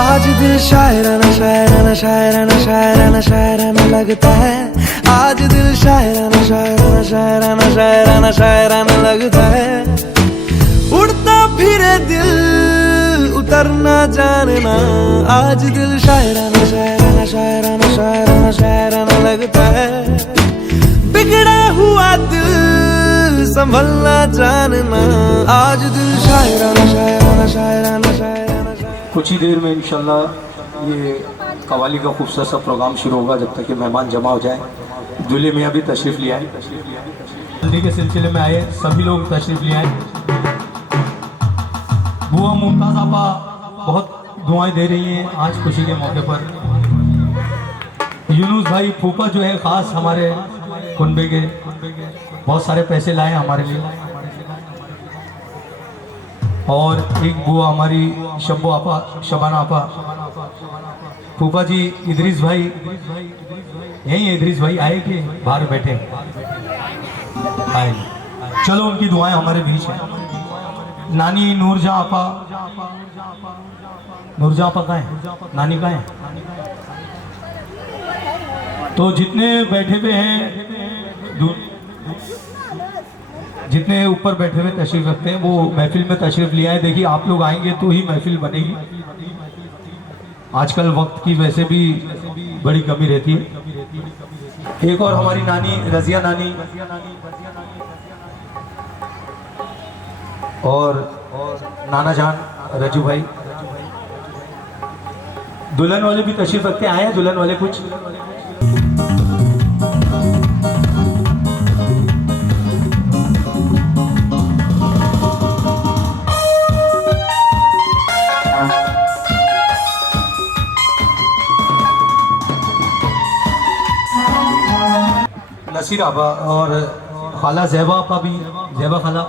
आज दिल शायराना शायराना शायराना शायराना शायराना लगता है। आज दिल शायराना शायराना शायराना शायराना शायराना लगता है। उड़ता फिरे दिल उतरना जानना। आज दिल शायराना शायराना शायराना शायराना शायराना लगता है। बिगड़ा हुआ दिल संभलना जानना। आज दिल शायराना शायराना शायराना शायराना। कुछ ही देर में इंशाल्लाह ये कवाली का खूबसूरत सा प्रोग्राम शुरू होगा। जब तक कि मेहमान जमा हो जाए, दूल्हे मियाँ भी तशरीफ़ ले आए। हल्दी के सिलसिले में आए सभी लोग तशरीफ़ ले आए। बुआ मुमताज़ आपा बहुत दुआएं दे रही हैं आज खुशी के मौके पर। यूनुस भाई फूफा जो है ख़ास हमारे कुनबे के, बहुत सारे पैसे लाए हमारे लिए। और एक बुआ हमारी शब्बो आपा, शबाना आपा, फूफा जी इदरीस भाई, यही इदरीस भाई आए कि बाहर बैठे आए। चलो उनकी दुआएं हमारे बीच हैं। नानी नूरजहां आपा, नूरजहां आपा कहाँ है, नानी कहाँ है? तो जितने बैठे हुए हैं, जितने ऊपर बैठे हुए तशरीफ रखते हैं वो महफिल में तशरीफ लिया है। देखिए आप लोग आएंगे तो ही महफिल बनेगी। आजकल वक्त की वैसे भी बड़ी कमी रहती है। एक और हमारी नानी रजिया नानी और नाना जान रजू भाई। दुल्हन वाले भी तशरीफ रखते आए हैं। दुल्हन वाले कुछ नसीर आपा और खाला ज़ैबा आपा भी, ज़ैबा खाला।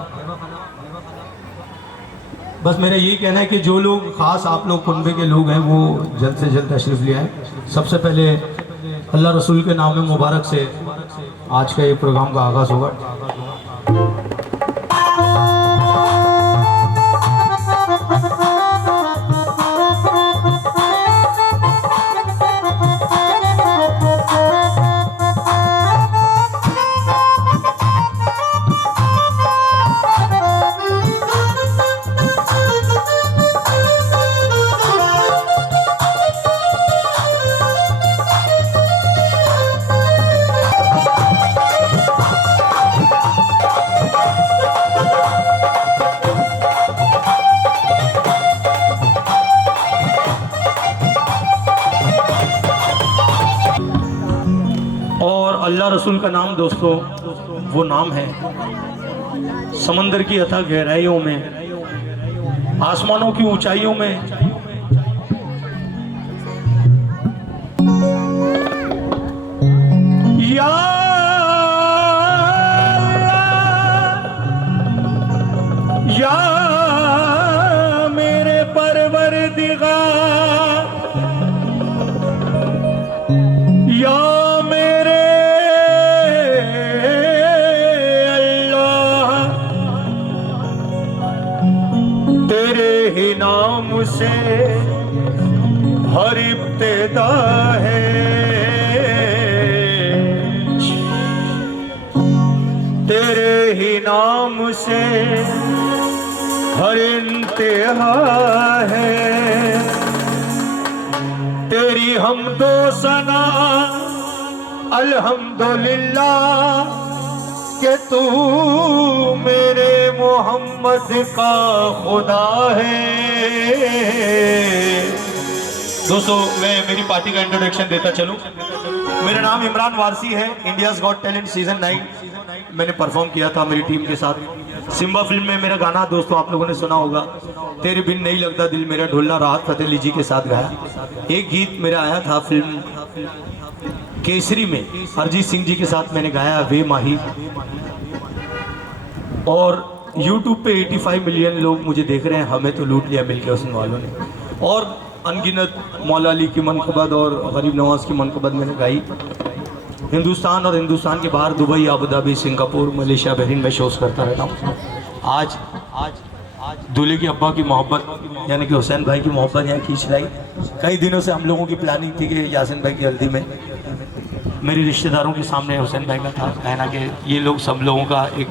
बस मेरा यही कहना है कि जो लोग ख़ास आप लोग कुनबे के लोग हैं वो जल्द से जल्द तशरीफ़ ले आए। सबसे पहले अल्लाह रसूल के नाम मुबारक से आज का ये प्रोग्राम का आगाज़ होगा। अल्लाह रसूल का नाम दोस्तों वो नाम है समंदर की अथाह गहराइयों में, आसमानों की ऊंचाइयों में या मेरे परवरदिगार, या नाम से हर इब्तिदा है, तेरे ही नाम से हर इंतहा है। तेरी हमदो सना अल्हम्दुलिल्लाह कि तू मेरे मोहम्मद का खुदा है। दोस्तों मैं मेरी पार्टी का इंट्रोडक्शन देता चलूं। मेरा नाम इमरान वारसी है। इंडियाज़ गॉट टैलेंट सीजन 9 मैंने परफॉर्म किया था मेरी टीम के साथ। सिम्बा फिल्म में मेरा गाना दोस्तों आप लोगों ने सुना होगा, तेरे बिन नहीं लगता दिल मेरा, ढोलना राहत फतेह अली जी के साथ गाया। एक गीत मेरा आया था फिल्म केसरी में, अरिजीत सिंह जी के साथ मैंने गाया वे माही। और YouTube पे 85 मिलियन लोग मुझे देख रहे हैं। हमें तो लूट लिया मिलके हुस्न वालों ने। और अनगिनत मौला अली की मनक़बत और गरीब नवाज की मनक़बत मैंने गाई। हिंदुस्तान और हिंदुस्तान के बाहर Dubai, Abu Dhabi, Singapore, Malaysia, Bahrain में शोज़ करता रहता हूँ। आज दूल्हे की अब्बा की मोहब्बत यानी कि हुसैन भाई की मोहब्बत यहाँ खींच लाई। कई दिनों से हम लोगों की प्लानिंग थी कि यासिन भाई की हल्दी में मेरे रिश्तेदारों के सामने हुसैन भाई का था कहना कि ये लोग सब लोगों का एक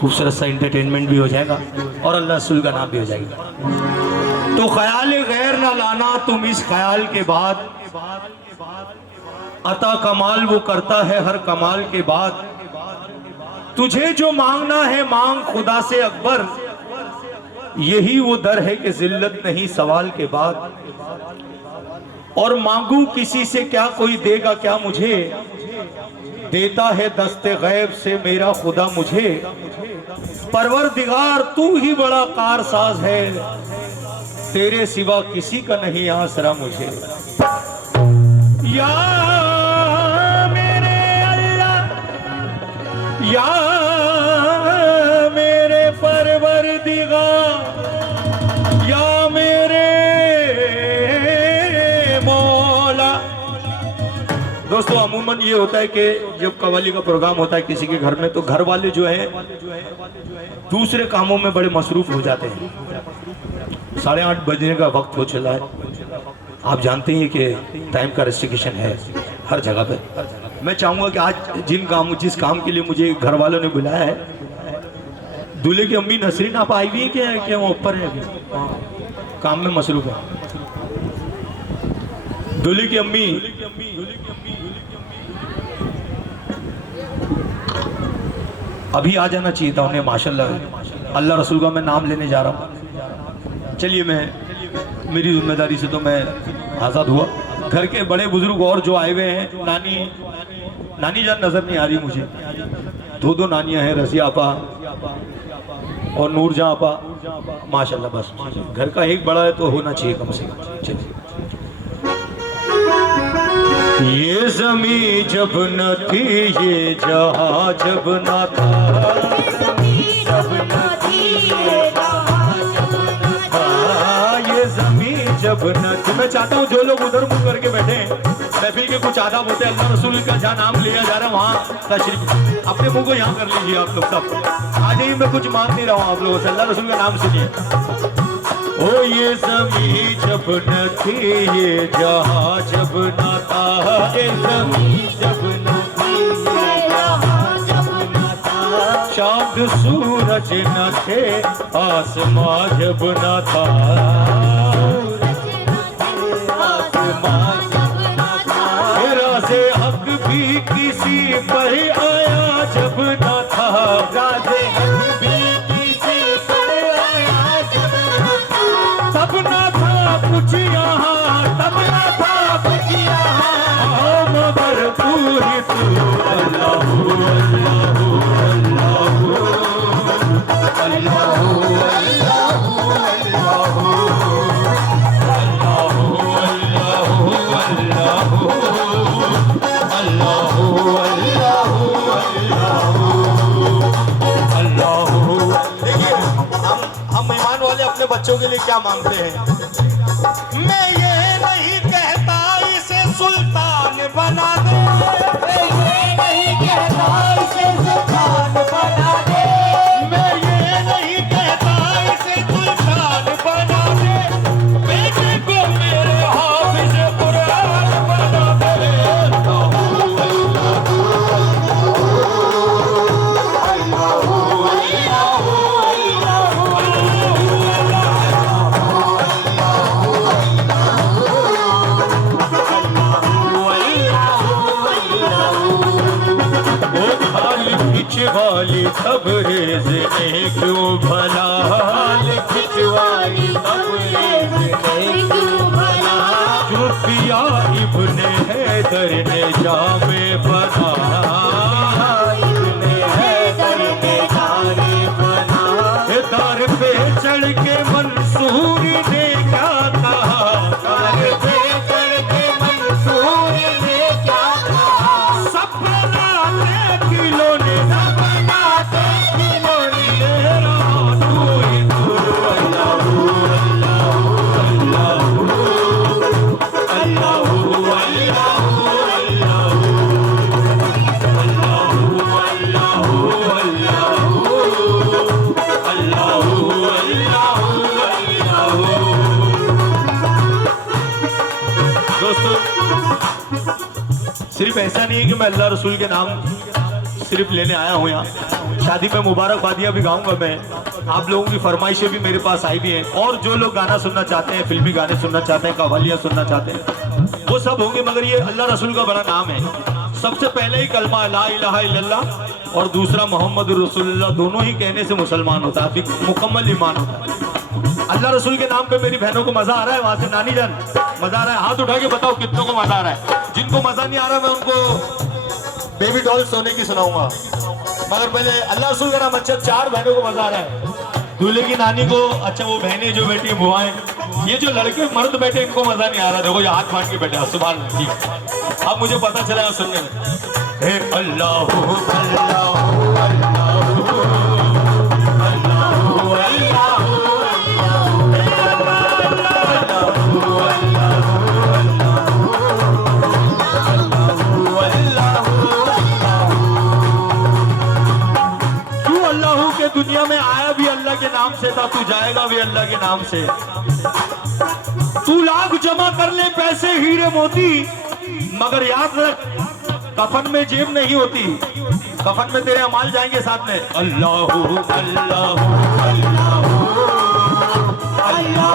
खूबसूरत सा इंटरटेनमेंट भी हो जाएगा और अल्लाह रसूल का नाम भी हो जाएगा। तो ख्याल गैर ना लाना तुम इस ख्याल के बाद, अता कमाल वो करता है हर कमाल के बाद। तुझे जो मांगना है मांग खुदा से अकबर, यही वो दर है कि जिल्लत नहीं सवाल के बाद। और मांगू किसी से क्या कोई देगा क्या मुझे, देता है दस्ते गैब से मेरा खुदा मुझे। परवरदिगार तू ही बड़ा कारसाज है, तेरे सिवा किसी का नहीं आसरा मुझे। या मेरे अल्लाह, या मेरे परवरदिगार, या मेरे मौला। दोस्तों अमूमन ये होता है कि जब कव्वाली का प्रोग्राम होता है किसी के घर में, तो घर वाले जो है दूसरे कामों में बड़े मसरूफ हो जाते हैं। 8:30 बजने का वक्त हो चला है। आप जानते हैं कि टाइम का रेस्ट्रिक्शन है हर जगह पे। मैं चाहूँगा कि आज जिस काम के लिए मुझे घर वालों ने बुलाया है, दूल्हे की अम्मी नसरीन आप आई हुई है क्या वो ऊपर है, अभी काम में मसरूफ है। दूल्हे की अम्मी अभी आ जाना चाहिए था उन्हें, माशाल्लाह। अल्लाह रसूल का मैं नाम लेने जा रहा हूँ। चलिए मेरी जिम्मेदारी से तो मैं आज़ाद हुआ। घर के बड़े बुजुर्ग और जो आए हुए हैं, नानी जान नजर नहीं आ रही मुझे, दो नानियां हैं, रजिया आपा और नूरजहां आपा, माशाल्लाह। बस घर का एक बड़ा है तो होना चाहिए कम से कम। चलिए। ये जमी जब न थी, ये जहां जब न था, जब न थी ये जब न थी। मैं चाहता हूँ जो लोग उधर मुंह करके बैठे हैं, महफिल के कुछ आदाब होते हैं, अल्लाह रसूल का जहाँ नाम लिया जा रहा है वहाँ तशरीफ अपने मुंह को यहाँ कर लीजिए। आप लोग सब आ जाइए, मैं कुछ मांग नहीं रहा हूँ आप लोगों से, अल्लाह रसूल का नाम सुनिए। ओ ये ज़मीं जब न थी, ये जहाँ जब न था, ये ज़मीं जब न थी, ये जहाँ जब न था, चाँद सूरज न थे, आसमां जब न था, आसमां जब न था, राज़े हक भी किसी पर आया जब न था, राज़े हक भी किसी पर आया जब न था, तब न था कुछ यहाँ, तब न था कुछ यहाँ, मगर तू ही तू, अल्लाह अल्लाह बच्चों के लिए क्या मांगते हैं। मैं ये नहीं कहता इसे सुल्तान बना दे, मैं ये नहीं कहता इसे सुल्तान बना दे, मैं ये नहीं कहता इसे सुल्तान बना दे, बेटे को मेरे हाफिज़ कुरान बना दे। वाली तबरेज़ ने क्यों भला, खिंचवाली तबरेज़ ने क्यों भला, जो पिया इब्ने हैदर ने जामे बना, इब्ने हैदर ने जामे बना, दर पे चढ़ के मंसूर ने क्या कहा, दर पे चढ़ के मंसूर ने क्या कहा, सब बनाते दिलों ने, Allah सिर्फ ऐसा नहीं है कि मैं अल्लाह रसूल के नाम सिर्फ लेने आया हूँ यहाँ, शादी में मुबारकबादियाँ भी गाऊंगा मैं, आप लोगों की फरमाइशें भी मेरे पास आई भी हैं, और जो लोग गाना सुनना चाहते हैं, फिल्मी गाने सुनना चाहते हैं, कव्वालियाँ सुनना चाहते हैं, वो सब होंगे। मगर ये अल्लाह रसूल का बड़ा नाम है। सबसे पहले ही कलमा ला इलाहा इल्लल्लाह और दूसरा मोहम्मद रसूलुल्लाह, दोनों ही कहने से मुसलमान होता है, अभी मुकम्मल ईमान होता है। अल्लाह रसूल के नाम पे मेरी बहनों को मजा आ रहा है, वहां से नानी जान मजा आ रहा है, हाथ उठा के बताओ कितनों को मजा आ रहा है। जिनको मजा नहीं आ रहा मैं उनको बेबी डॉल सोने की सुनाऊंगा, मगर पहले अल्लाह रसूल का नाम अच्छा। 4 बहनों को मजा आ रहा है, दूल्हे की नानी को, अच्छा वो बहनें जो बैठी है बुआएं, ये जो लड़के मर्द बैठे इनको मजा नहीं आ रहा। देखो ये हाथ बांध के बैठे, सुभान ठीक। अब मुझे पता चला सुनने में, हे अल्लाह दुनिया में आया भी अल्लाह के नाम से था, तू जाएगा भी अल्लाह के नाम से। तू लाख जमा कर ले पैसे हीरे मोती, मगर याद रख कफन में जेब नहीं होती, कफन में तेरे अमाल जाएंगे साथ में। अल्लाह अल्लाह अल्लाह अल्लाह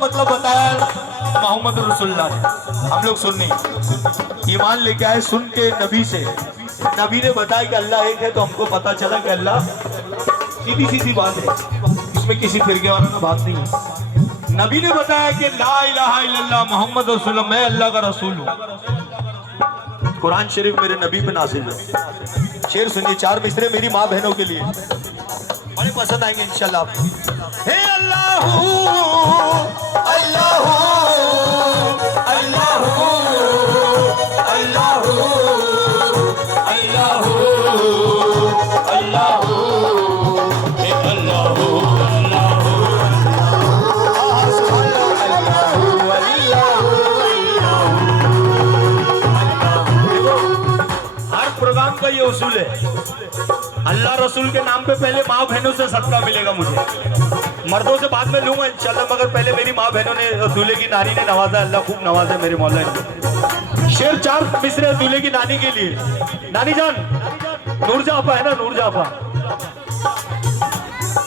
मतलब बताया मोहम्मद रसूलुल्लाह ने। हम लोग सुन्नी ईमान लेके आए सुन के नबी से, नबी ने बताया कि अल्लाह एक है, तो हमको पता चला कि अल्लाह सीधी सीधी बात है, इसमें किसी फिरके वाला बात नहीं है। नबी ने बताया कि ला इलाहा इल्लल्लाह मोहम्मद रसूलुल्लाह, मैं अल्लाह का रसूल हूँ। कुरान शरीफ मेरे नबी पे नाज़िल है। शेर सुनिए, 4 मिसरे मेरी माँ बहनों के लिए बड़े पसंद आएंगे इंशाल्लाह। हे अल्लाह अल्लाह अल्लाह अल्लाह अल्लाह अल्लाह हे अल्लाह हर प्रोग्राम का ये उसूल है, अल्लाह रसूल के नाम पे पहले माँ बहनों से सदका मिलेगा मुझे, मर्दों से बाद में लूंगा इंशाल्लाह, मगर पहले मेरी माँ बहनों ने, दूल्हे की नानी ने नवाजा, अल्लाह खूब नवाजा मेरे मौला इनको। शेर 4 मिसरे दूल्हे की नानी के लिए। नानी जान नूरजहां आपा है ना, नूरजहां आपा,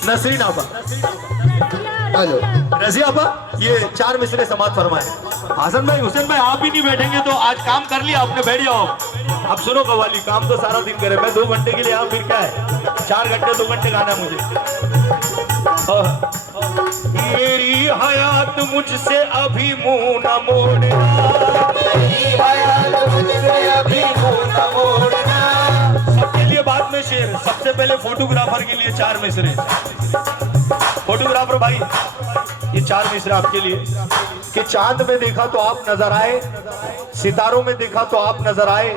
नसरीन आपा, रजिया आपा, ये 4 मिसरे समाज फरमाए। हासन भाई, हुसैन भाई, आप ही नहीं बैठेंगे तो आज काम कर लिया आपने, बैठ जाओ। अब सुनो कव्वाली, काम तो सारा दिन करे, मैं 2 घंटे के लिए यहाँ, फिर क्या है 4 घंटे 2 घंटे गाना मुझे। मेरी हयात मुझसे अभी मुंह न मोड़ना, मेरी हयात मुझसे अभी मुंह न मोड़ना। सबके लिए बाद में शेर, सबसे पहले फोटोग्राफर के लिए 4 मिसरे। फोटोग्राफर भाई, ये 4 मिसरे आपके लिए कि चांद में देखा तो आप नजर आए, सितारों में देखा तो आप नजर आए,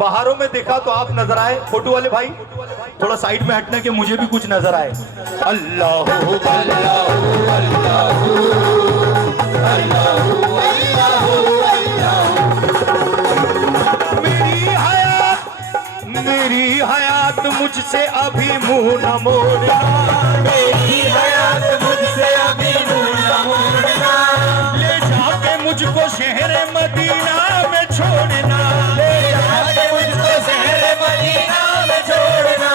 बहारों में देखा तो आप नजर आए। फोटो वाले भाई थोड़ा साइड में हटना कि मुझे भी कुछ नजर आए। अल्लाह अल्लाह मेरी हयात मुझसे अभी मुंह न मोड़ना, मेरी हयात मुझसे अभी मुंह न मोड़ना। ले जाके मुझको शहर मदीना में छोड़ना, ले जाके मुझको शहर मदीना में छोड़ना।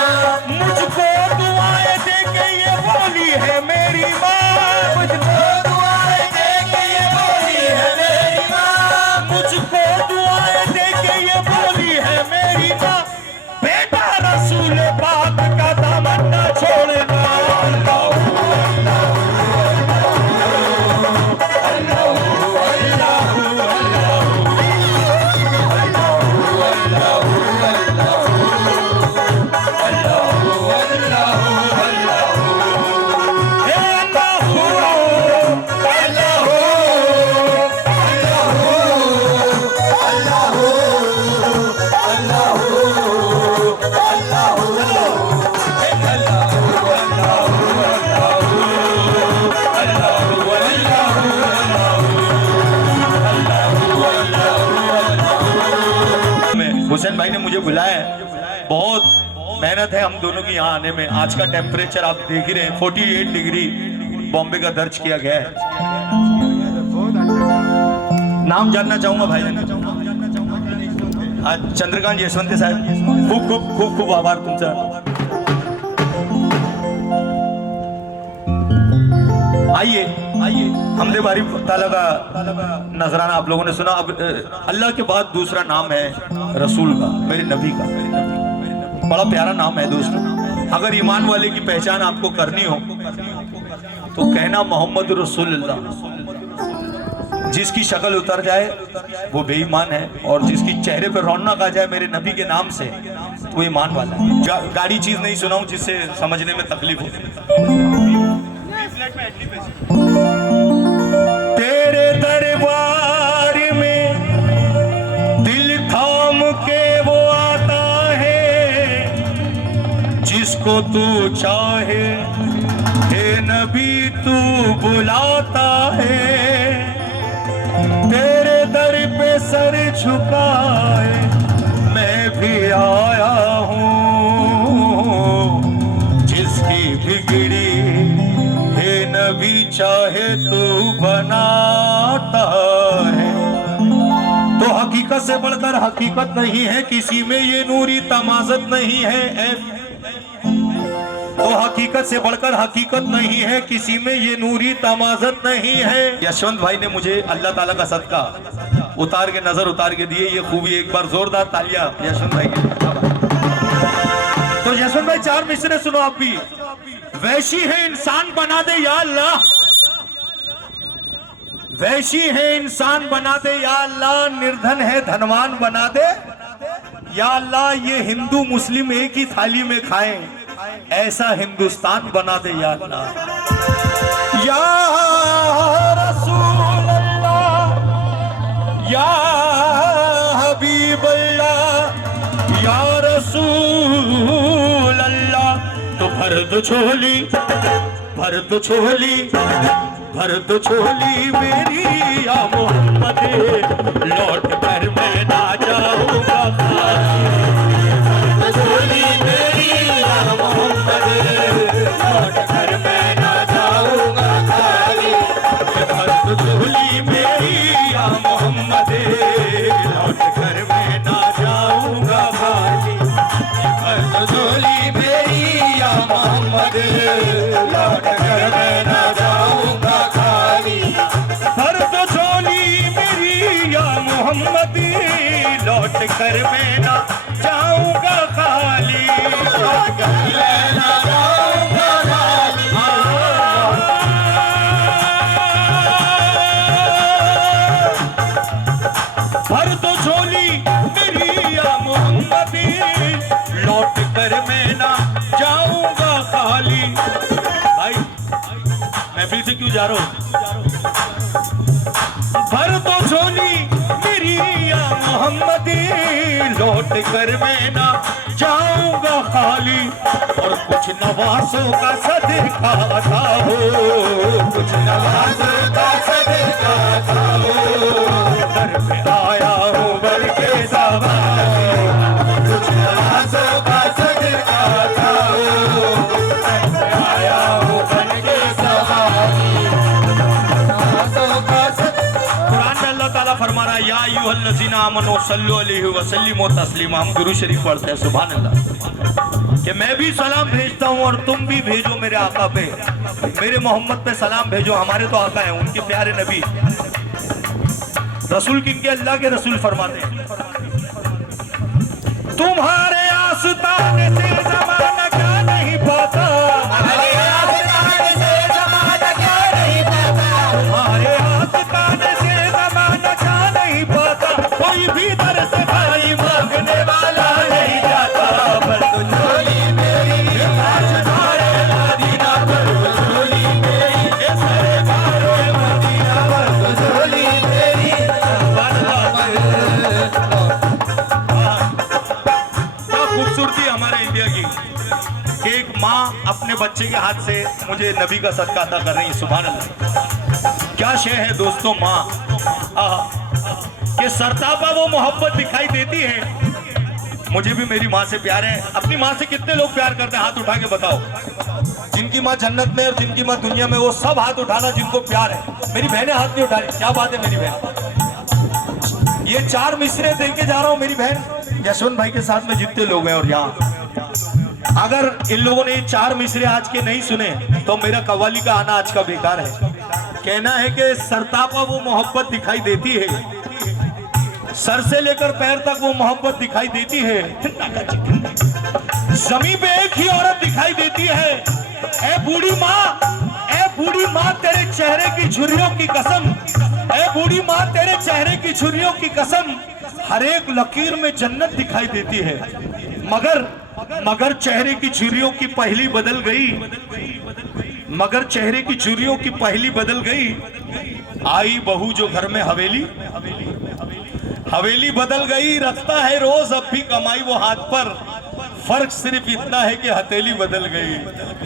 मुझको दुआएं दे के ये बोली है मेरी माँ, मुझको दुआएं दे के ये बोली है मेरी माँ, मुझको दुआएं दे के ये बोली है मेरी माँ। बेटा रसूल पाक का दामन न छोड़ना। बुलाया है। बहुत मेहनत है हम दोनों की यहाँ आने में। आज का टेम्परेचर आप देख ही रहे हैं, 48 डिग्री बॉम्बे का दर्ज किया गया है। नाम जानना चाहूंगा भाई। आज चंद्रकांत यशवंते साहेब, खूप खूप खूप खूप आभार तुमचा। आइए आइए, हमदे बारी ताला का नजराना आप लोगों ने सुना। अब अल्लाह के बाद दूसरा नाम है रसूल का, मेरे नबी का। बड़ा प्यारा नाम है दोस्तों। अगर ईमान वाले की पहचान आपको करनी हो तो कहना मोहम्मद रसूलुल्लाह। जिसकी शक्ल उतर जाए वो बेईमान है, और जिसकी चेहरे पर रौनक आ जाए मेरे नबी के नाम से तो वो ईमान वाला है। गाड़ी चीज नहीं सुनाऊं जिससे समझने में तकलीफ हो। तेरे दरबार में दिल थाम के वो आता है जिसको तू चाहे, हे नबी तू बुलाता है। तेरे दर पे सर झुकाए मैं भी आया हूँ, जिसकी बिगड़ी हे नबी चाहे तू बनाता है। तो हकीकत से बढ़कर हकीकत नहीं है किसी में, ये नूरी तमाज़त नहीं है। तो हकीकत से बढ़कर हकीकत नहीं है किसी में, ये नूरी तमाज़त नहीं है। यशवंत भाई ने मुझे अल्लाह ताला का सदका उतार के नजर उतार के दिए ये खूबी। एक बार जोरदार तालियां यशवंत भाई के। तो यशवंत भाई 4 मिसरे सुनो आप भी। वैशी है इंसान बना दे या अल्लाह, वैशी है इंसान बना दे या अल्लाह, निर्धन है धनवान बना दे या अल्लाह। ये हिंदू मुस्लिम एक ही थाली में खाएं, ऐसा हिंदुस्तान बना दे या अल्लाह। या रसूल अल्लाह, या हबीब अल्लाह, या रसूल अल्लाह। तो भर दो झोली, भर दो झोली, भर दो झोली मेरी या मोहम्मद, लौट कर मैं ना जाऊंगा खाली। झोली मेरी या मोहम्मद, लौट कर मैं ना जाऊंगा खाली। भर दो झोली मेरी या मोहम्मद, लौट कर मैं ना जाऊंगा खाली। भर दो झोली मेरी या मोहम्मद, लौट कर मैं ना जाऊंगा खाली। भर दो झोली मेरी या मोहम्मद, लौट कर मैं ना जाऊंगा खाली। लौट कर मैं ना जाऊंगा खाली। भर दो झोली मेरी या मोहम्मद, लौट कर मैं ना जाऊंगा खाली। भाई मैं फिर से क्यों जा रहा हूं? भर दो झोली मेरी या मोहम्मद, लौट कर मैं ना जाऊंगा खाली। और कुछ नवासों का सदका था हो, कुछ नवासों का सदका था हो। दर पे आया हूँ बर के सवारी, कुछ नवासों का सदका था हो। दर पे आया हूँ बर के सवारी, नवासों का सदका। कुरान में अल्लाह ताला फरमा रहा है या अय्युहल्लज़ीना आमनू सल्लु अलैहि व सल्लिमू तस्लीमा। हम दुरूद शरीफ पढ़ते हैं सुभान अल्लाह, कि मैं भी सलाम भेजता हूं और तुम भी भेजो मेरे आका पे, मेरे मोहम्मद पे सलाम भेजो। हमारे तो आका हैं, उनके प्यारे नबी रसूल, किनके अल्लाह के रसूल फरमाते हैं तुम्हारे आस्ताने से ज़माना क्या नहीं पाता, तुम्हारे आस्ताने से ज़माना क्या नहीं पाता, तुम्हारे आस्ताने से ज़माना क्या नहीं पाता। कोई भी दर से भाई मांगने वाला नहीं जाता। पर तो झोली मेरी आज धारे मदीना, पर तो झोली मेरी ये सरकारे मदीना, पर तो झोली मेरी क्या खूबसूरती हमारे इंडिया की कि एक माँ अपने बच्चे के हाथ से मुझे नबी का सदका अता कर रही है। सुभान अल्लाह, क्या शे है दोस्तों माँ। कि सरतापा वो मोहब्बत दिखाई देती है मुझे भी मेरी माँ से प्यार है। अपनी माँ से कितने लोग प्यार करते हैं, हाथ उठा के बताओ। जिनकी माँ जन्नत में और जिनकी माँ दुनिया में, वो सब हाथ उठाना जिनको प्यार है। मेरी बहनें हाथ नहीं उठा रही, क्या बात है मेरी बहन। ये 4 मिसरे दे के जा रहा हूँ मेरी बहन यशवंत भाई के साथ में जितने लोग हैं। और यहाँ अगर इन लोगों ने 4 मिसरे आज के नहीं सुने तो मेरा कव्वाली का आना आज का बेकार है। कहना है कि सरतापा वो मोहब्बत दिखाई देती है, सर से लेकर पैर तक वो मोहब्बत दिखाई देती है। जमीन पे एक ही औरत दिखाई देती है। ए बूढ़ी माँ तेरे चेहरे की झुर्रियों की कसम, ए बूढ़ी माँ तेरे चेहरे की झुर्रियों की कसम, हर एक लकीर में जन्नत दिखाई देती है। मगर चेहरे की झुर्रियों की पहली बदल गई, मगर चेहरे की झुर्रियों की पहली बदल गई। आई बहू जो घर में हवेली बदल गई, रखता है रोज अब भी कमाई वो हाथ पर, फर्क सिर्फ इतना है कि हथेली बदल गई।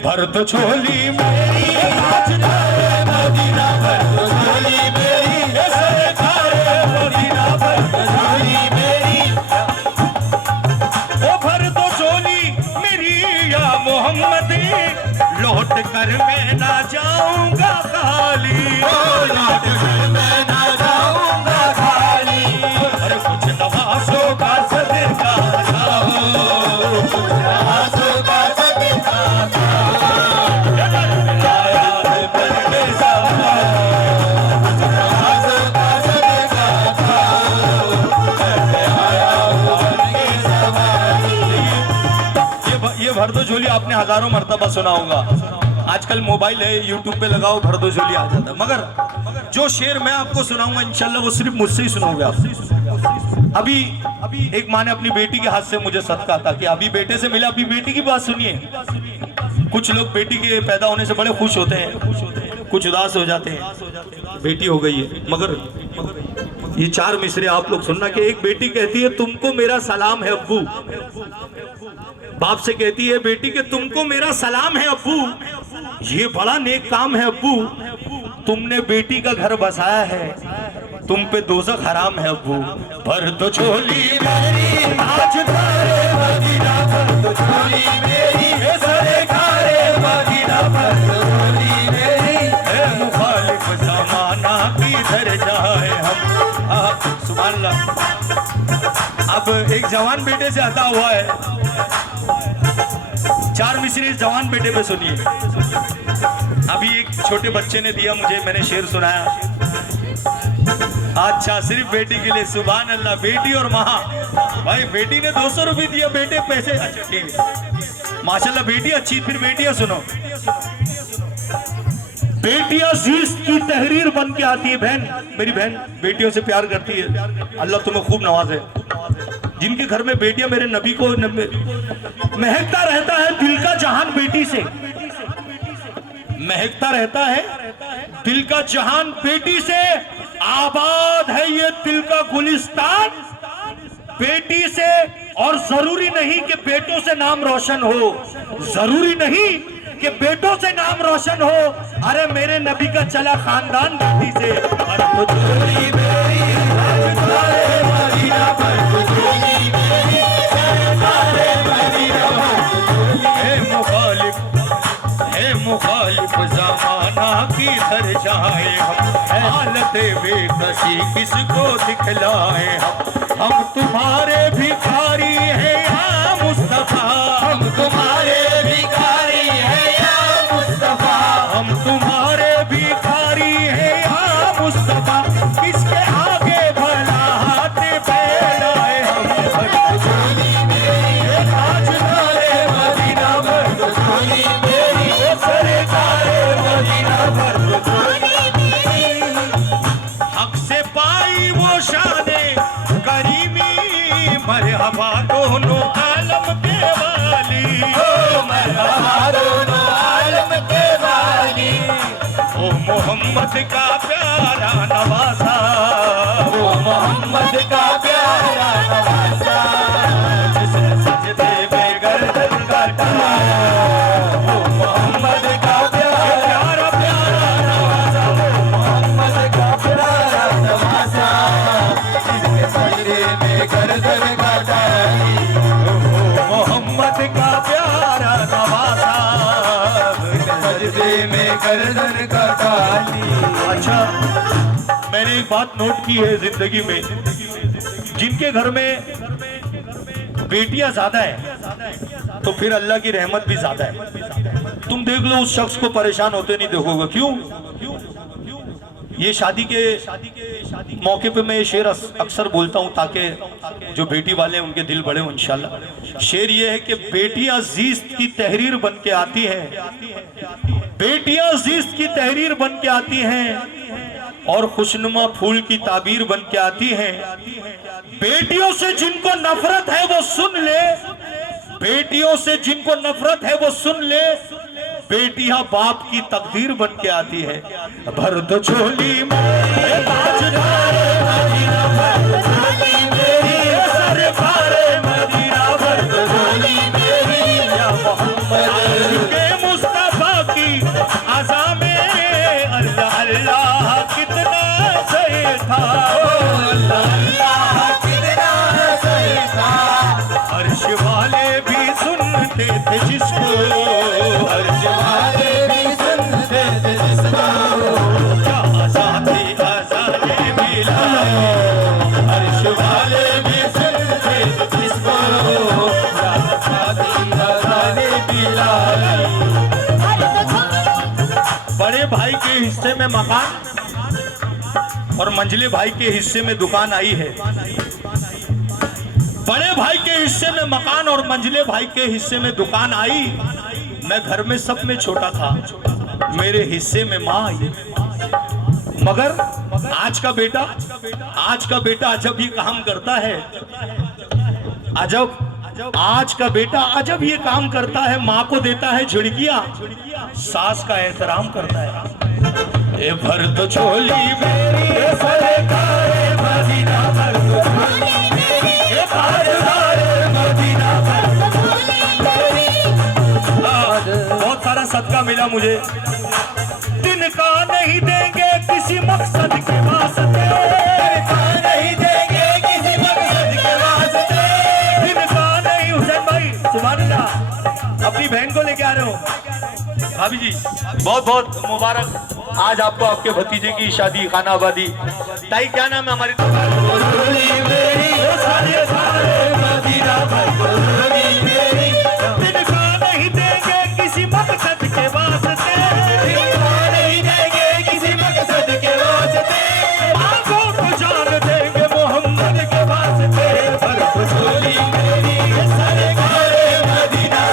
भर तो झोली मेरी मदीना, भर तो झोली मेरी मदीना, भर तो झोली मेरी, ओ भर तो झोली मेरी या मोहम्मद, लौट कर मैं ना जाऊंगा खाली, लौट कर मैं ना जाऊंगा खाली। अरे कुछ नवाज़ों का सदका लाओ, कुछ नवाज़ों का सदका लाओ, लाया है परवेज़ कुछ नवाज़ों का सदका लाओ, मैं आया हूँ परवेज़। ये भर दो झोली आपने हजारों मर्तबा सुना होगा। आजकल मोबाइल है, यूट्यूब पे लगाओ भर दो झोली आ जाता है। मगर जो शेर मैं आपको सुनाऊंगा इंशाल्लाह वो सिर्फ मुझसे ही सुनोगे आप। अभी एक माँ ने अपनी बेटी के हाथ से मुझे सदका था कि अभी बेटे से मिला, अभी बेटी की बात सुनिए। कुछ लोग बेटी के पैदा होने से बड़े खुश होते हैं, कुछ उदास हो जाते हैं, बेटी हो गई है। मगर ये 4 मिसरे आप लोग सुनना कि एक बेटी कहती है तुमको मेरा सलाम है अब्बू, बाप से कहती है बेटी के तुमको मेरा सलाम है अब्बू, ये बड़ा नेक काम है अब्बू, तुमने बेटी का घर बसाया है, तुम पे दोज़ख हराम है अब्बू। भर तो झोली मेरी ताजदारे मदीना, भर तो झोली मेरी सरकारे मदीना, भर तो झोली मेरी, ए मुखालिफ ज़माना किधर जाए हम। सुभान अल्लाह। अब एक जवान बेटे से आता हुआ है, 4 मिसरे जवान बेटे पे सुनिए। अभी एक छोटे बच्चे ने दिया मुझे, मैंने शेर सुनाया। अच्छा सिर्फ बेटी के लिए, सुभान अल्लाह। बेटी और माँ, भाई बेटी ने 200 रुपये दिया, बेटे पैसे। अच्छा ठीक है माशाल्लाह, बेटी अच्छी। फिर बेटियां सुनो, बेटियां इश्क की तहरीर बन के आती है। बहन, मेरी बहन बेटियों से प्यार करती है, अल्लाह तुम्हें खूब नवाजे। जिनके घर में बेटियां, मेरे नबी को महकता रहता है दिल का जहान बेटी से, महकता रहता है दिल का जहान बेटी से, आबाद है ये दिल का गुलिस्तान बेटी से। और जरूरी नहीं कि बेटों से नाम रोशन हो, जरूरी नहीं कि बेटों से नाम रोशन हो। अरे मेरे नबी का चला खानदान बेटी से। मुखालिफ ज़माना किधर जाए हम, हालत बेकसी किसको दिखलाए हम तुम्हारे भिखारी हैं या मुस्तफा, हम तुम्हारे भिखारी हैं या मुस्तफा, हम तुम्हारे भिखारी हैं या मुस्तफा, किसके आगे भला हाथ फैलाए हम। ताजदारे मदीना, भर दो झोली मेरी सरकारे मदीना, भर दो झोली मेरी, हक से पाई वो शाने करीमी, मरहबा दोनों आलम के वाली, मरहबा दोनों आलम के वाली, ओ मोहम्मद का प्यारा नवासा, ओ मोहम्मद का प्यारा नवासा, जिसने सजदे में गर्दन काटा, ओ मोहम्मद का प्यारा प्यारा नवासा, ओ मोहम्मद का प्यारा नवासा, जिसने सजदे में गर्दन काटा। एक बात नोट की है जिंदगी में, जिनके घर में बेटियां ज्यादा है तो फिर अल्लाह की रहमत भी ज्यादा है। तुम देख लो उस शख्स को परेशान होते नहीं देखोगे। क्यों? ये शादी के मौके पे मैं ये शेर अक्सर बोलता हूँ ताकि जो बेटी वाले हैं उनके दिल बढ़े हों इंशाल्लाह। शेर ये है कि बेटियां जीस्त की तहरीर बन के आती हैं, बेटियां जीस्त की तहरीर बन के आती हैं और खुशनुमा फूल की ताबीर बन के आती हैं। बेटियों से जिनको नफरत है वो सुन ले, बेटियों से जिनको नफरत है वो सुन ले, बेटियां बाप की तकदीर बन के आती है। भर दो झोली मुस्तफा की आज़ा में अल्लाह अल्लाह कितना सही था, अल्लाह कितना सही था। अर्श वाले भी सुनते थे जिसको, अर्श वाले भी सुनते थे जिसको, क्या आज़ादी आज़ादी मिलाई। अर्श वाले भी सुनते थे जिसको, क्या आज़ादी आज़ादी मिलाई। बड़े भाई के हिस्से में मकान और मंझले भाई के हिस्से में दुकान आई है। बड़े भाई के हिस्से में मकान और मंझले भाई के हिस्से में दुकान आई। मैं घर में सब में छोटा था, मेरे हिस्से में माँ आई। मगर आज का बेटा अजब ये काम करता है, अजब आज का बेटा अजब ये काम करता है। माँ को देता है झिड़कियां, सास का एहतराम करता है। ए भर तो झोली मेरी सरकारे मदीना, भर तो झोली मेरी सरकारे मदीना, भर तो झोली मेरी। बहुत सारा सदका मिला मुझे। तिनका नहीं देंगे किसी मकसद के वास्ते, तिनका नहीं देंगे किसी मकसद के वास्ते, तिनका नहीं। हुसैन भाई सुभान अल्लाह, अपनी बहन को लेके आ रहे हो भाभी जी, बहुत बहुत मुबारक आज आपको आपके भतीजे की शादी खाना आबादी। ताई क्या नाम है हमारी? तिनका नहीं देंगे किसी मकसद के वास्ते, तिनका नहीं देंगे किसी मकसद के वास्ते, आंखों को जान देंगे मोहम्मद के वास्ते। पर झोली मेरी सरकारे मदीना,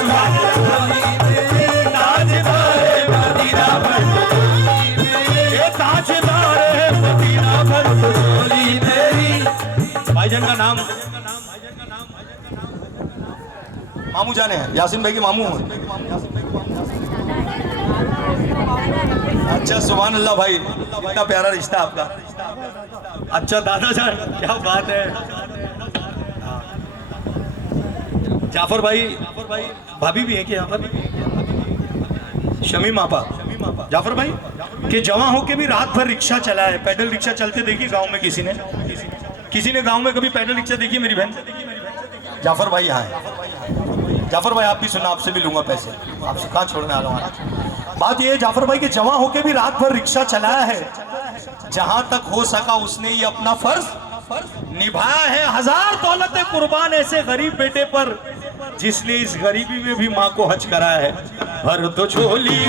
भाईजान का नाम मामू जाने हैं, यासीन भाई के मामू हैं। अच्छा सुभान अल्लाह भाई, कितना प्यारा रिश्ता आपका। अच्छा दादा जान, क्या बात है। जाफर भाई भाभी भी है क्या? शमीम आपा, जाफर भाई कि जवां होके भी रात भर रिक्शा चला है। पैदल रिक्शा चलते देखी गांव में किसी ने गांव में कभी पैदल रिक्शा देखी? मेरी बहन जाफर भाई यहाँ है। जाफर भाई आप भी सुना, आपसे भी लूंगा पैसे, आपसे कहाँ छोड़ने आ रहा हूँ। बात ये है जाफर भाई कि जवां होके भी रात भर रिक्शा चलाया है। जहां तक हो सका उसने ये अपना फर्ज निभाया है। हजार दौलतें कुर्बान ऐसे गरीब बेटे पर जिसने इस गरीबी में भी माँ को हज कराया है। भर तो झोली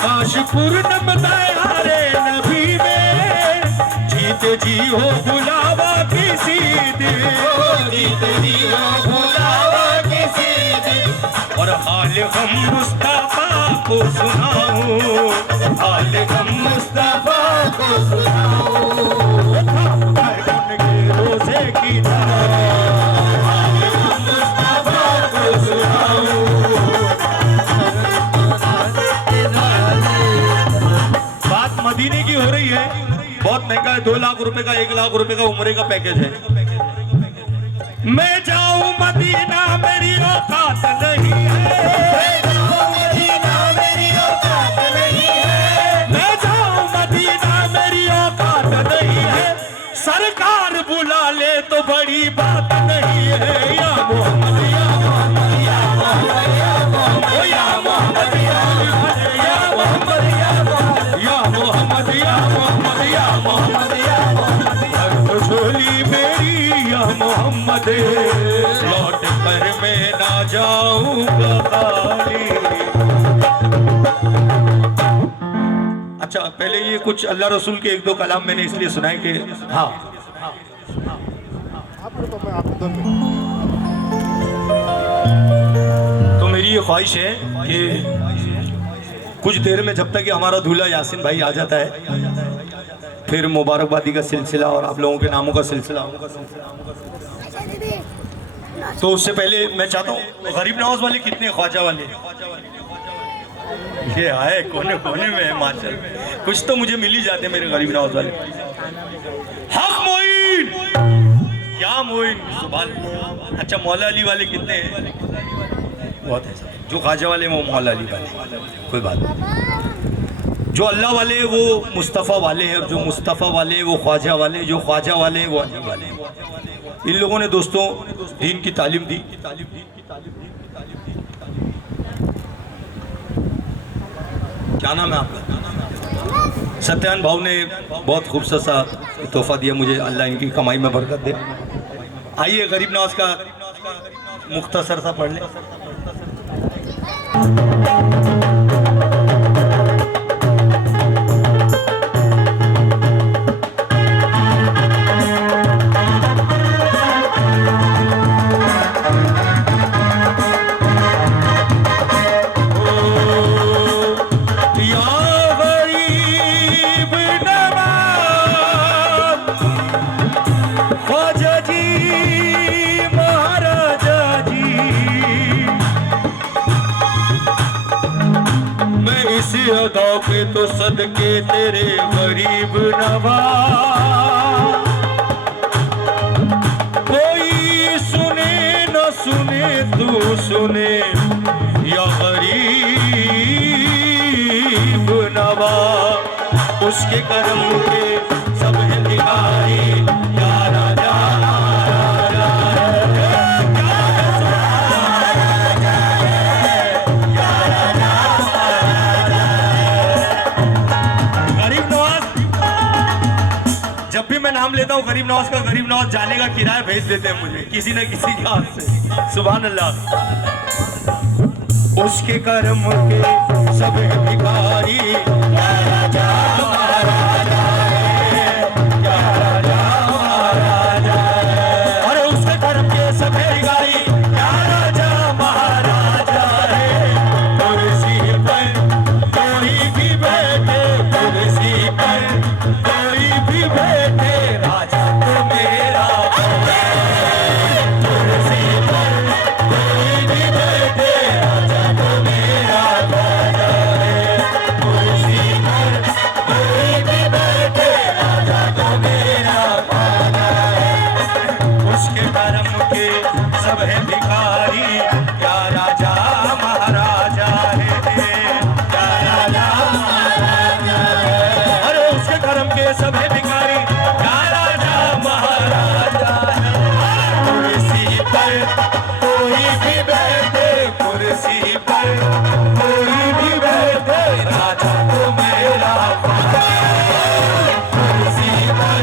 काश पूर्ण बताया नबी में, जीते जी हो बुलावा किसी दिन, जीते जी हो बुलावा किसी दिन। और हाल गम मुस्तफा को सुनाऊं, हाल गम मुस्तफा को सुनाऊं, उनके रोजे की हाल गम मुस्तफा को सुनाऊं। बात मदीने की हो रही है, बहुत महंगा है। 2 लाख रुपए का 1 लाख रुपए का उम्रे का पैकेज है। मैं जाऊं मदीना मेरी औकात नहीं है, मैं जाऊं मदीना मेरी औकात नहीं है, मैं जाऊं मदीना मेरी औकात नहीं है। सरकार बुला ले तो बड़ी बात नहीं है। या मोहम्मद या मोहम्मद या दे, लौट कर मैं ना जाऊंगा खाली। अच्छा, पहले ये कुछ अल्लाह रसूल के एक दो कलाम मैंने इसलिए सुनाए कि हाँ, तो मेरी ये ख्वाहिश है कि कुछ देर में जब तक कि हमारा दूल्हा यासीन भाई आ जाता है, फिर मुबारकबादी का सिलसिला और आप लोगों के नामों का सिलसिला। तो उससे पहले मैं चाहता हूँ, गरीब नवाज वाले कितने, ख्वाजा वाले ये आए कोने कोने में है माशाल्लाह, कुछ तो मुझे मिल ही जाते मेरे गरीब नवाज वाले। हक मोइन, या मोइन, सुभान। अच्छा, मौला अली वाले कितने हैं? बहुत है। जो ख्वाजा वाले वो मौला अली वाले, कोई बात नहीं। जो अल्लाह वाले वो मुस्तफ़ा वाले हैं, और जो मुस्तफ़ा वाले वो ख्वाजा वाले, जो ख्वाजा वाले वो अली वाले। इन लोगों ने दोस्तों दीन की तालीम दी। क्या नाम है आपका? सत्यान भाव ने बहुत खूबसूरत सा तोहफा दिया मुझे, अल्लाह इनकी कमाई में बरकत दे। आइए गरीब नवाज का मुख्तसर सा पढ़ लें। अदा पे तो सदके तेरे गरीब नवाज, कोई सुने न सुने तू सुने या गरीब नवाज। उसके करम के सब है भिखारी, या राजा नाम लेता हूँ गरीब नवाज का, गरीब नवाज जाने का किराया भेज देते हैं मुझे किसी न किसी के हाथ से। सुभान अल्लाह। उसके कर्म के सब भिखारी, या राजा महाराजा है, या राजा महाराजा है। अरे उसके कर्म के सब भिखारी, या राजा महाराजा है। कुर्सी पर कोई भी बैठे, कुर्सी पर कोई भी बैठे, सब है भिखारी, क्या राजा महाराजा है, क्या राजा महाराजा है। अरे उसके धर्म के सब है भिखारी, क्या राजा महाराजा है। कुर्सी पर कोई भी बैठे, कुर्सी पर कोई भी बैठे, राजा तो मेरा कुर्सी पर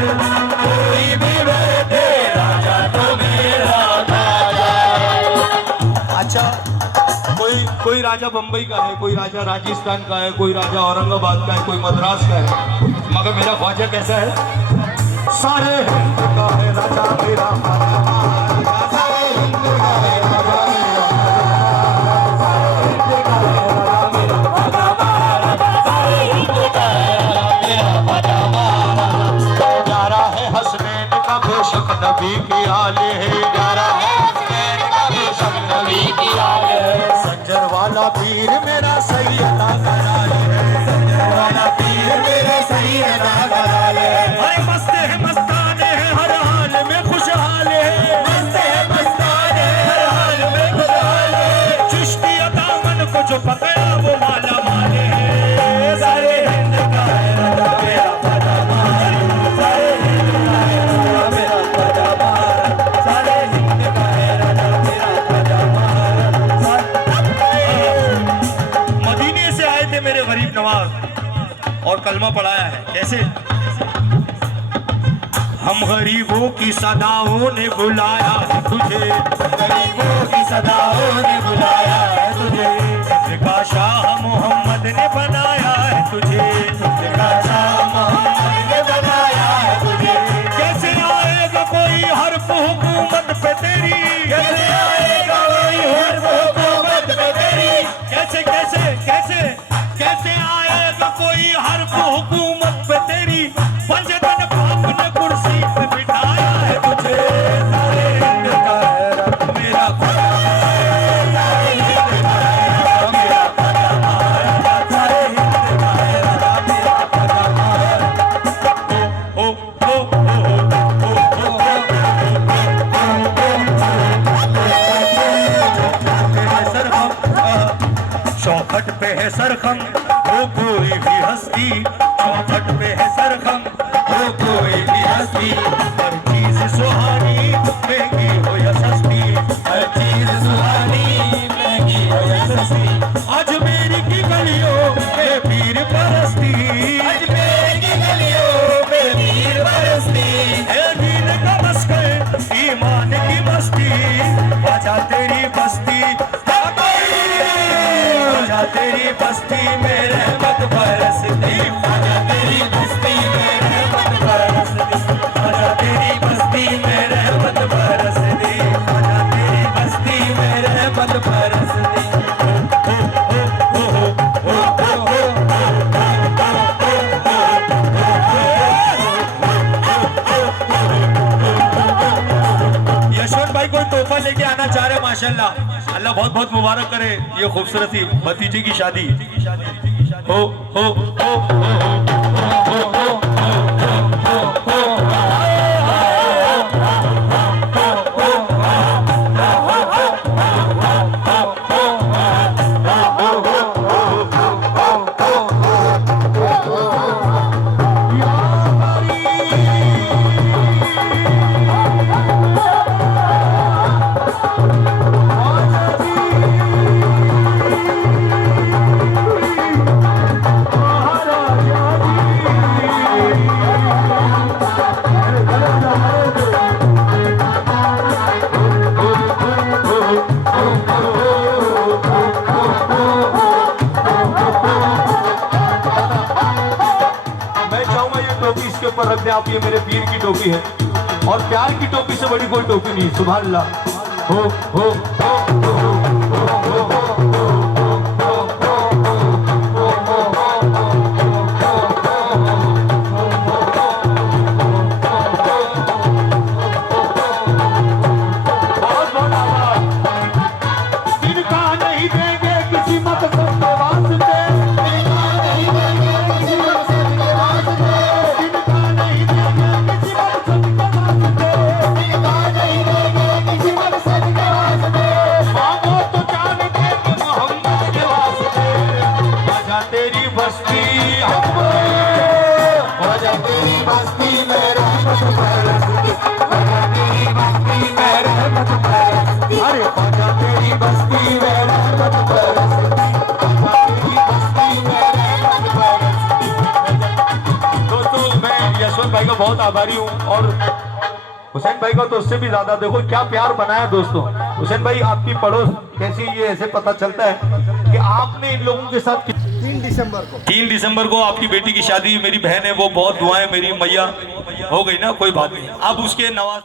कोई भी बैठे, राजा तो मेरा। अच्छा, कोई राजा बंबई का है, कोई राजा राजस्थान का है, कोई राजा औरंगाबाद का है, कोई मद्रास का है, मगर मेरा ख्वाजा कैसा है? सारे हिंद का है राजा मेरा, सारे हिंद का है राजा मेरा, सारे हिंद का है राजा मेरा, सारे हिंद का है राजा मेरा। प्यारा है हसनैन का बेशक नबी की आले है, प्यारा है हसनैन का बेशक नबी की आले है। संजर वाला पीर मेरा सैयदा कराले है, संजर वाला पीर मेरा सैयदा कराले है। अरे मस्त है मस्ताने हैं हर हाल में खुशहाल है, मस्त है मस्ताने हर हाल में खुशहाल है। चिश्ती दामन को जो पकड़ा वो माला माले है, सारे हिंद का है राजा मेरा ख्वाजा महाराज, सारे हिंद का है राजा मेरा ख्वाजा महाराज, सारे हिंद का है राजा मेरा ख्वाजा महाराज। मदीने से आए थे मेरे गरीब नवाज और कलमा पढ़ाया है। कैसे? हम गरीबों की सदाओं ने बुलाया है तुझे, गरीबों की सदाओं ने बुलाया है तुझे, का शाह मोहम्मद ने बनाया है तुझे, का शाह मोहम्मद ने बनाया है तुझे। कैसे आएगा कोई हर्फ हुकूमत पे तेरी, कैसे आएगा कोई हर्फ हुकूमत पे तेरी, कैसे कैसे कैसे कैसे आएगा कोई हर्फ हुकूमत पे तेरी, पंजतन बाप ने कुर्सी पे बिठाया है तुझे, सारे हिंद का है रब मेरा खुदा, सारे हिंद का है रब मेरा खुदा, सारे हिंद का है रब मेरा खुदा। ओ ओ चौखट पे है सरखम वो कोई भी हस्ती, चौखट पे है सरखम वो कोई भी हस्ती, हर चीज सुहानी महंगी हो या सस्ती, हर चीज सुहानी महंगी हो या सस्ती। अजमेर की गलियों में पीर परस्ती, अजमेर की गलियों में पीर परस्ती, है दीन का मस्कर ईमान की मस्ती, आजा तेरी बस्ती, आजा तेरी बस्ती में रहमत बरसती, आजा तेरी बस्ती में रहमत बरसती, आजा तेरी बस्ती में रहमत बरसती, आजा तेरी बस्ती में रहमत बरसती। यशवंत भाई कोई तोहफा लेके आना चाह रहे, माशाल्लाह, अल्लाह बहुत बहुत मुबारक करे ये खूबसूरत ही भतीजे की शादी हो हो हो ऊपर रख दे आप, ये मेरे पीर की टोपी है और प्यार की टोपी से बड़ी कोई टोपी नहीं। सुभान अल्लाह। हो हो भाई का बहुत आभारी हूँ और हुसैन भाई का तो उससे भी ज्यादा। देखो क्या प्यार बनाया दोस्तों। हुसैन भाई आपकी पड़ोस कैसी, ये ऐसे पता चलता है कि आपने इन लोगों के साथ 3 दिसंबर को आपकी बेटी की शादी, मेरी बहन है वो, बहुत दुआएं मेरी मैया हो गई ना, कोई बात नहीं। अब उसके नवाज